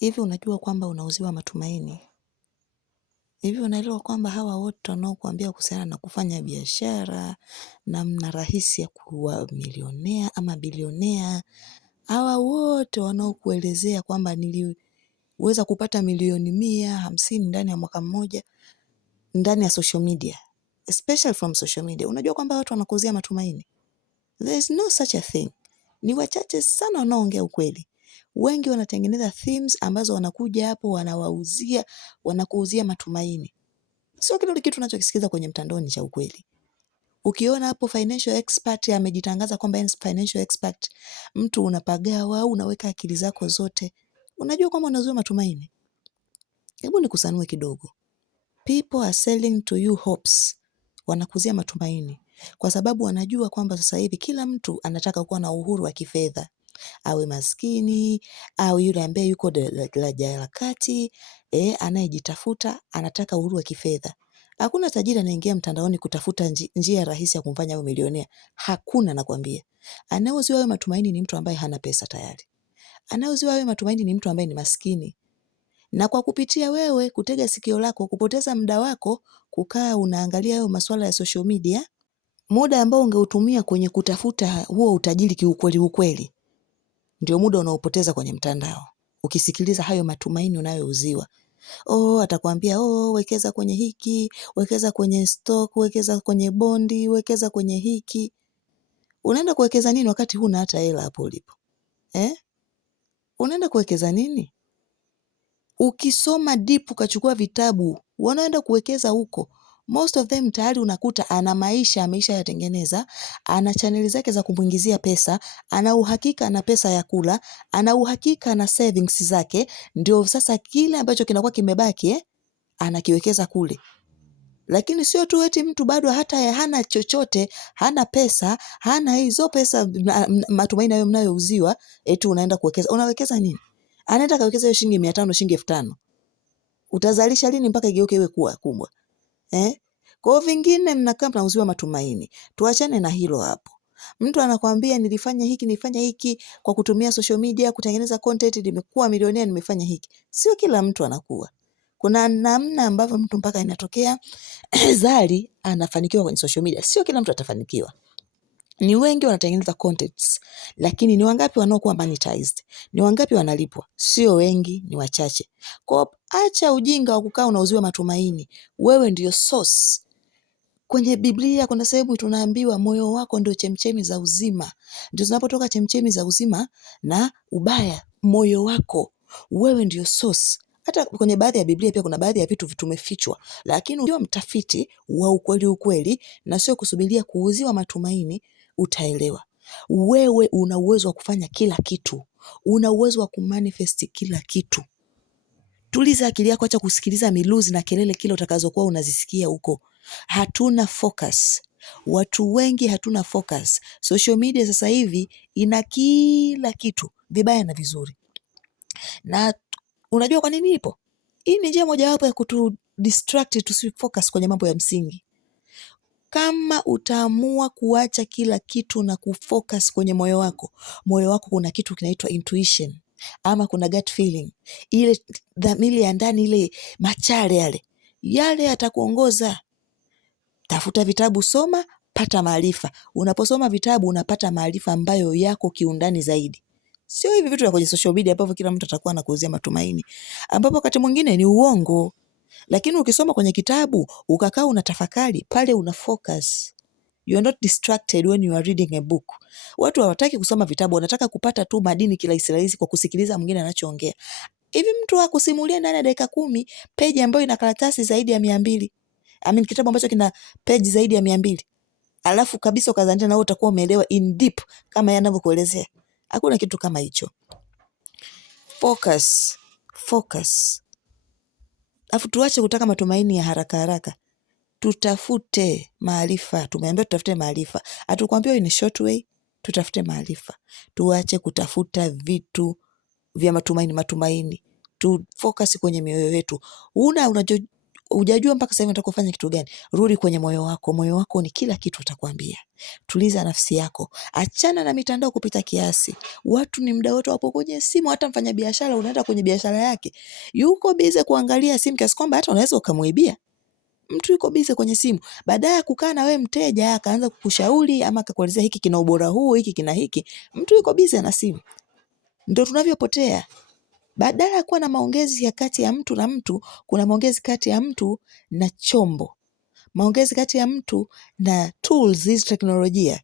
Hivi unajua kwamba unauziwa matumaini? Hivi unaelewa kwamba hawa wote wanaokuambia kuhusiana na kufanya biashara, namna rahisi ya kuwa milionea ama bilionea, hawa wote wanaokuelezea kwamba niliweza kupata milioni 150 ndani ya mwaka mmoja, ndani ya social media, especially from social media. Unajua kwamba watu wanakuuzia matumaini? There is no such a thing. Ni wachache sana wanaoongea ukweli. Wengi wanatengeneza themes ambazo wanakuja hapo wanakuuzia matumaini. Sio kile kitu unachokisikiza kwenye mtandao ni cha ukweli. Ukiona hapo financial expert amejitangaza kwamba yeye ni financial expert, mtu unapagawa au unaweka akili zako zote, unajua kwamba unauziwa matumaini. Hebu nikusanue kidogo. People are selling to you hopes. Wanakuzia matumaini kwa sababu wanajua kwamba sasa hivi kila mtu anataka kuwa na uhuru wa kifedha, awe maskini au yule ambaye yuko daraja la kati, anayejitafuta anataka uhuru wa kifedha. Hakuna tajiri anaingia mtandaoni kutafuta njia rahisi ya kumfanya awe milionea. Hakuna, nakwambia. Anayeuziwa hayo matumaini ni mtu ambaye hana pesa tayari. Anayeuziwa hayo matumaini ni mtu ambaye ni maskini. Na kwa kupitia wewe kutega sikio lako, kupoteza muda wako kukaa unaangalia hayo masuala ya social media, muda ambao ungeutumia kwenye kutafuta huo utajiri kiukweli, ndio muda unaopoteza kwenye mtandao ukisikiliza hayo matumaini unayouziwa. Atakwambia wekeza kwenye hiki, wekeza kwenye stock, wekeza kwenye bondi, wekeza kwenye hiki. Unaenda kuwekeza nini wakati huna hata hela hapo ulipo? Unaenda kuwekeza nini? Ukisoma deep ukachukua vitabu, wanaenda kuwekeza huko. Most of them tayari unakuta ana maisha yatengeneza, ana channel zake za kumuingizia pesa, ana uhakika ana pesa ya kula, ana uhakika na savings zake, ndio sasa kile ambacho kinakuwa kimebaki anakiwekeza kule. Lakini sio tu eti mtu bado hata hana chochote, hana pesa, hana hizo pesa matumaini hayo mnayouziwa, eti unaenda kuwekeza. Unawekeza nini? Anaenda kawekeza hiyo shilingi 500, shilingi 5000. Utazalisha lini mpaka igeuke iwe kuwa kubwa? Kwa hiyo vingine mnakaa mnauziwa matumaini. Tuachane na hilo hapo. Mtu anakuambia nilifanya hiki kwa kutumia social media kutengeneza content, nimekuwa milionea, nimefanya hiki. Sio kila mtu anakuwa. Kuna namna ambavyo mtu mpaka inatokea zali anafanikiwa kwenye social media. Sio kila mtu atafanikiwa. Ni wengi wanatengeneza contents, lakini ni wangapi wanaokuwa monetized? Ni wangapi wanalipwa? Sio wengi, ni wachache. Kwa acha ujinga wa kukaa unauziwa matumaini. Wewe ndio source. Kwenye Biblia kuna sehemu tunaambiwa moyo wako ndio chemchemi za uzima. Ndio zinapotoka chemchemi za uzima na ubaya, moyo wako. Wewe ndio source. Hata kwenye baadhi ya Biblia pia kuna baadhi ya vitu tumefichwa, lakini ukiwa mtafiti wa ukweli na sio kusubiria kuuziwa matumaini, utaelewa. Wewe una uwezo wa kufanya kila kitu. Una uwezo wa kumanifest kila kitu. Tuliza akili yako, acha kusikiliza miluzi na kelele kile utakazokuwa unazisikia huko. Hatuna focus. Watu wengi hatuna focus. Social media sasa hivi ina kila kitu, vibaya na vizuri. Na unajua kwa nini ipo? Hii ni njia mojawapo ya kutu distract tusifocus kwenye mambo ya msingi. Kama utaamua kuacha kila kitu na kufocus kwenye moyo wako kuna kitu kinaitwa intuition ama kuna gut feeling, ile dhamiri ya ndani, ile machale yale yatakuongoza. Tafuta vitabu, soma, pata maarifa. Unaposoma vitabu unapata maarifa ambayo yako kiundani zaidi. Sio hivi vitu vya kwenye social media ambavyo kila mtu atakuwa anakuuzia matumaini, ambapo wakati mwingine ni uongo. Lakini ukisoma kwenye kitabu, ukakaa unatafakari, pale una focus. You are not distracted when you are reading a book. Watu hawataki kusoma vitabu, wanataka kupata tu madini kirahisi kwa kusikiliza mwingine anachoongea. Hivi mtu akusimulia ndani ya dakika 10 peji ambayo ina karatasi zaidi ya 200. Kitabu ambacho kina peji zaidi ya 200. Alafu kabisa ukazania na wewe utakuwa umeelewa in deep kama yanavyokuelezea. Hakuna kitu kama hicho. Focus. Alafu tuache kutaka matumaini ya haraka. Tutafute maarifa. Tumeambiwa tutafute maarifa. Hatukwambia in a short way, tutafute maarifa. Tuache kutafuta vitu vya matumaini. Tu focus kwenye mioyo yetu. hujajua mpaka sasa hivi unataka kufanya kitu gani, rudi kwenye moyo wako. Moyo wako ni kila kitu utakwambia. Tuliza nafsi yako, achana na mitandao kupita kiasi. Watu ni muda wote wapo kwenye simu. Hata mfanyabiashara, unaenda kwenye biashara yake, yuko bize kuangalia simu kiasi kwamba hata unaweza ukamuibia. Mtu yuko bize kwenye simu, baadaye ya kukaa na wewe mteja akaanza kukushauri ama akakuelezea hiki kina ubora huu, hiki kina hiki. Mtu yuko bize na simu. Ndio tunavyopotea. Badala ya kuwa na maongezi ya kati ya mtu na mtu, kuna maongezi kati ya mtu na chombo, maongezi kati ya mtu na tools hizi teknolojia.